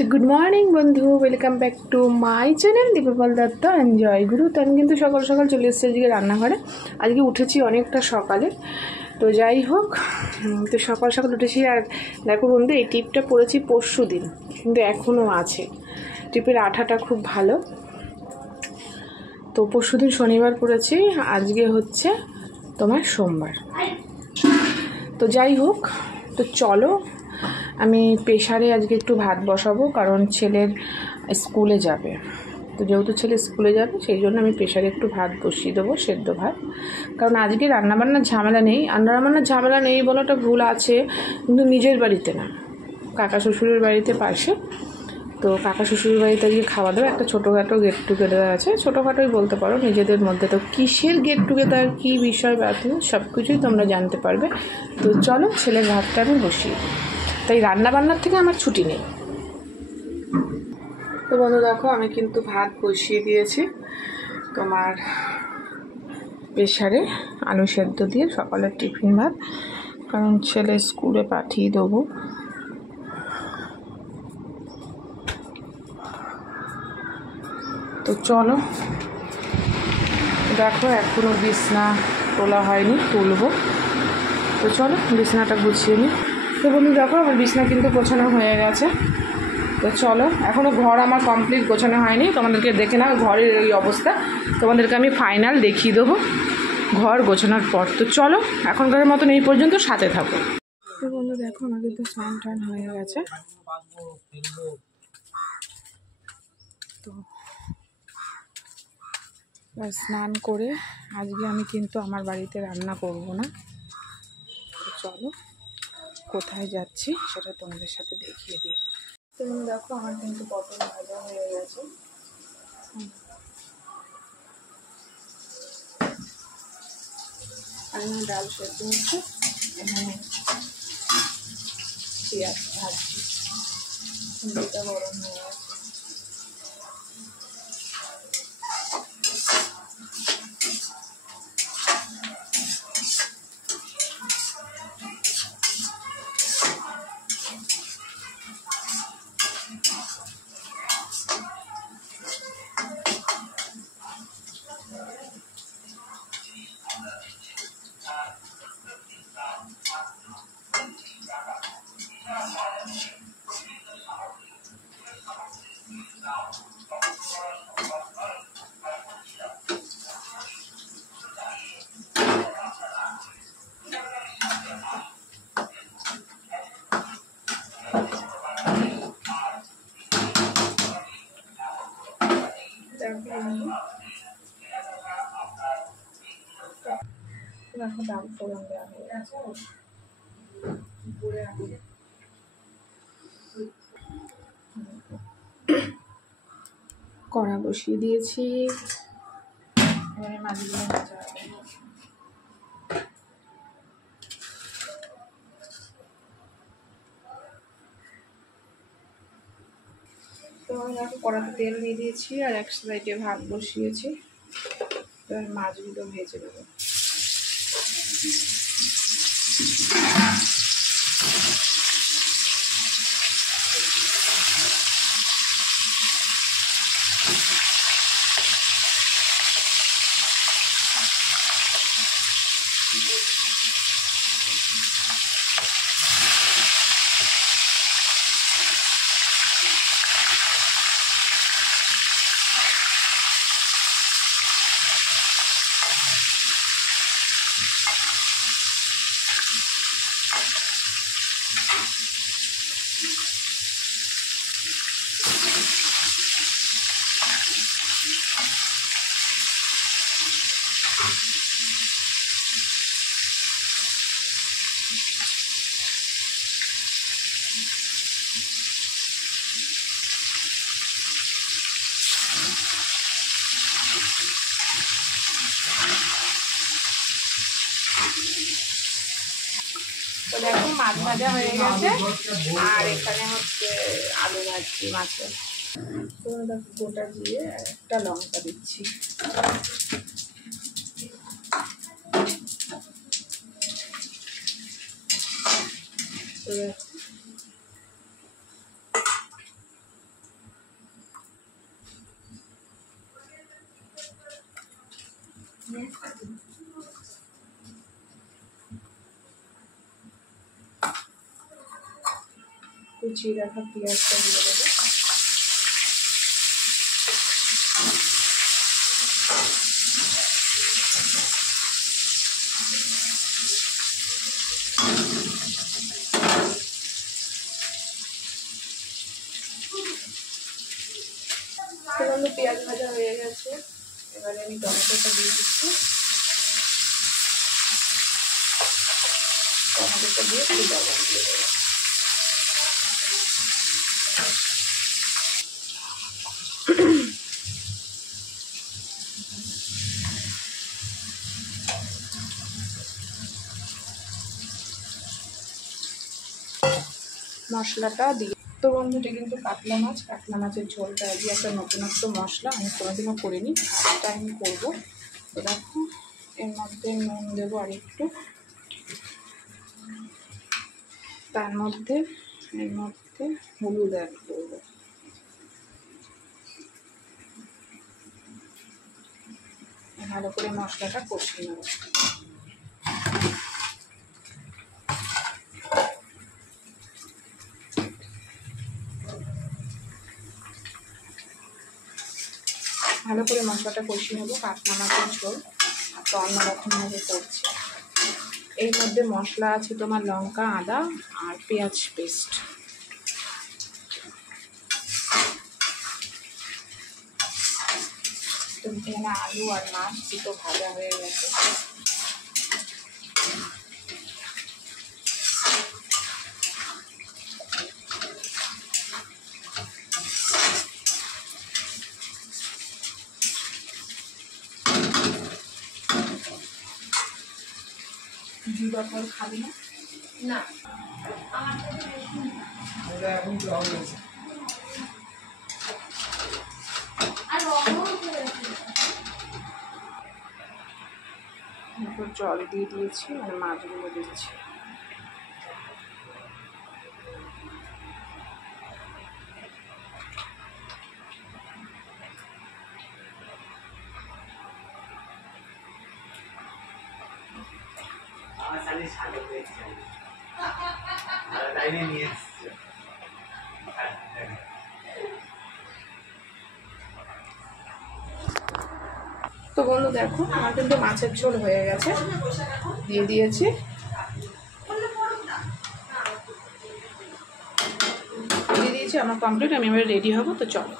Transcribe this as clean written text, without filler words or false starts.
তো good morning বন্ধু, welcome back to my channel Dippal Dutta and Joyguru. তো আমি কিন্তু সকাল সকাল চলে এসেছি আজকে রান্নাঘরে। আজকে উঠেছি অনেকটা সকালে। তো যাই হোক, তো সকাল সকাল উঠেছি। আর দেখো বন্ধু, এই টিপটা পরেছি পরশু দিন, কিন্তু এখনও আছে। টিপের আঠাটা খুব ভালো। তো পরশু দিন শনিবার পরেছি, আজকে হচ্ছে তোমার সোমবার। তো যাই হোক, তো চলো আমি প্রেশারে আজকে একটু ভাত বসাবো, কারণ ছেলের স্কুলে যাবে। তো যেহেতু ছেলে স্কুলে যাবে, সেই জন্য আমি প্রেশারে একটু ভাত বসিয়ে দেবো, সেদ্ধ ভাত। কারণ আজকে রান্নাবান্নার ঝামেলা নেই। রান্নাবান্নার ঝামেলা নেই বলাটা ভুল আছে, কিন্তু নিজের বাড়িতে না, কাকা শ্বশুরের বাড়িতে পাশে। তো কাকা শ্বশুরের বাড়িতে আজকে খাওয়া দাওয়া, একটা ছোটোখাটো গেট টুগেদার আছে। ছোটোখাটোই বলতে পারো, নিজেদের মধ্যে। তো কিসের গেট টুগেদার, কী বিষয় ব্যাপার, সব কিছুই তোমরা জানতে পারবে। তো চলো ছেলের ভাতটা আমি বসিয়ে দিই। তাই রান্নাবান্নার থেকে আমার ছুটি নেই। তো বন্ধু দেখো, আমি কিন্তু ভাত বসিয়ে দিয়েছি তোমার প্রেশারে, আলু সেদ্ধ দিয়ে, সকালের টিফিন ভাত, কারণ ছেলে স্কুলে পাঠিয়ে দেবো। তো চলো, দেখো এখনও বিছনা তোলা হয়নি, তুলবো। তো চলো বিছনাটা গুছিয়ে নিই। তো বন্ধু দেখো, আমার বিছনা কিন্তু গোছানো হয়ে গেছে। তো চলো, এখনও ঘর আমার কমপ্লিট গোছানো হয়নি, তোমাদেরকে দেখে নাও ঘরের এই অবস্থা। তোমাদেরকে আমি ফাইনাল দেখিয়ে দেবো ঘর গোছানোর পর। তো চলো, এখনকার মতন এই পর্যন্ত সাথে থাকো। তো বন্ধু দেখো, আমার কিন্তু স্নান টান হয়ে গেছে। তো স্নান করে আজকে আমি কিন্তু আমার বাড়িতে রান্না করব না। তো চলো কোথায় যাচ্ছি সেটা তোমাদের সাথে দেখিয়ে দিই। তো দেখো, আমার কিন্তু পটল ভাজা হয়ে গেছে। আর আমার ডাল সেদ্ধ হচ্ছে, এখানে পেঁয়াজ ভাজছি, চিংড়িটা গরম হয়ে গেছে। দেখো ডাল ফোড়ন দেওয়া হয়ে গেছে। কড়া বসিয়ে দিয়েছি, এবারে মাছগুলো ভাজা হবে। তো দেখো, কড়াতে তেল দিয়ে দিয়েছি, আর এক সাইডে ভাত বসিয়েছি। এবার মাছগুলো ভেজে দেবো। তো দেখো, মাছ ভাজা হয়ে গেছে, আর এখানে হচ্ছে আলু ভাজছি মাছের। তো দেখো, গোটা দিয়ে একটা লঙ্কা দিচ্ছি। তো কুচিয়ে রাখা পেঁয়াজটা দিয়ে দেবো। পেঁয়াজ ভাজা হয়ে গেছে, এবারে আমি টমেটোটা দিয়ে দিচ্ছি। টমেটোটা দিয়ে একটু লবণ দিয়ে দেবো। মশলাটা দিয়ে তো বন্ধুটা কিন্তু কাতলা মাছের ঝোলটা দিয়ে একটা নতুনত্ব মশলা, আমি কোনোদিনও করিনি, ফার্স্ট টাইম করবো। তো দেখো এর মধ্যে নুন দেবো আর একটু, তার মধ্যে এর মধ্যে হলুদ অ্যাড করবো। ভালো করে মশলাটা কষিয়ে নেব। ভালো করে মশলাটা কষিয়ে নেবো। কাতলা মাছের ঝোল তো অন্যরকমভাবে করছি। এর মধ্যে মশলা আছে তোমার লঙ্কা, আদা আর পেঁয়াজ পেস্ট। তো এখানে আলু আর মাছ দুটো ভাজা হয়ে গেছে। জিরা ফল খাবি না? না, এখন জল দিয়ে দিয়েছি, মানে মাছগুলো দিচ্ছি। তো বন্ধু দেখো আমার কিন্তু মাছের ঝোল হয়ে গেছে, দিয়ে দিয়েছি। দিয়ে দিয়েছি, আমার কমপ্লিট। আমি এবার রেডি হবো, তো চলো।